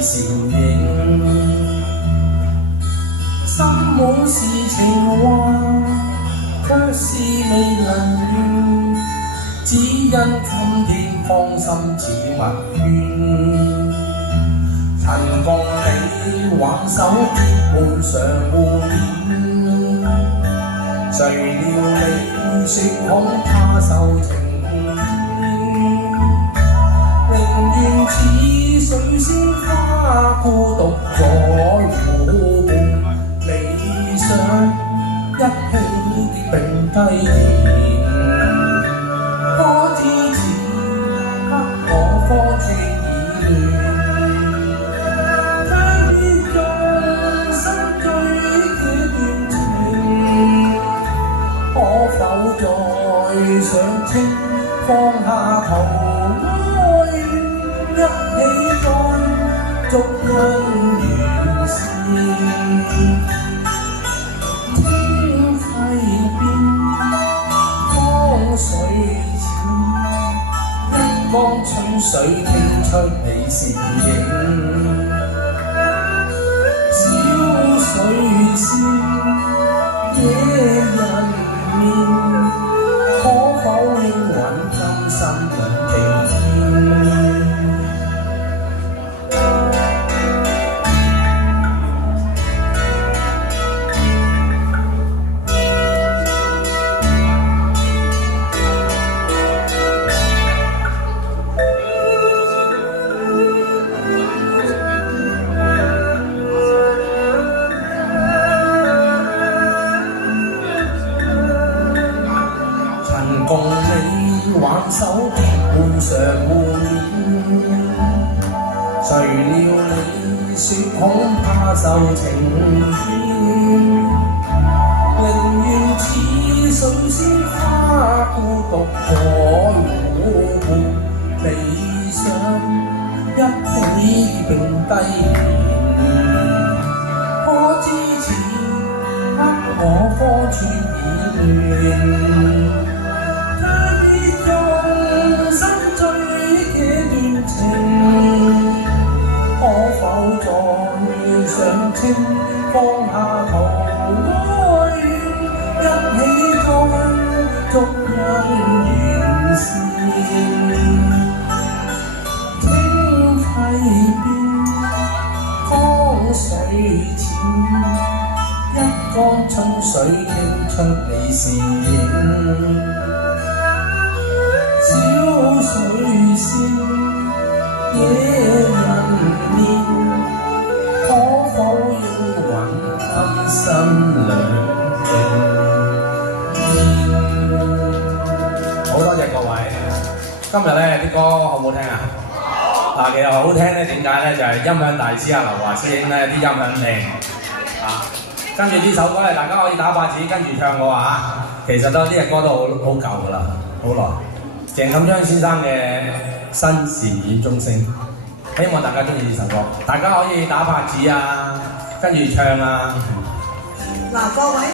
倩影，心滿是情話，卻是未能願，只因今天芳心似墨圈。曾共你挽手結伴常互勉，誰料你說恐怕受情寧願似水仙花孤獨在湖畔，理想一起並低言。可知此刻我方寸已亂，太別用心追這段情，可否再想清放下頭？一起再續姻緣線，天際邊江水淺，一江春水聽出你倩影。小水仙，野人面，可否應允今生兩地天？共你挽手結伴常互勉，誰料你說恐怕受情牽，寧願似水仙花孤獨在湖畔，理想一起並低言。可知此刻我方寸已亂，想清放下頭哀怨，一起再續姻緣線。天際邊江水淺，一江春水傾出你倩影。小水仙，野人面，心兩境。好多謝各位，今日咧啲歌好唔好聽啊？嗱，其實好聽咧，點解咧？就係音響大師啊，劉華師兄咧啲音響靚啊。跟住呢首歌咧，大家可以打拍子跟住唱嘅話，其實都呢隻歌都好舊㗎啦，好耐。鄭錦章先生嘅新禪院鐘聲，希望大家中意呢首歌，大家可以打拍子啊，跟住唱啊。嗱，各位。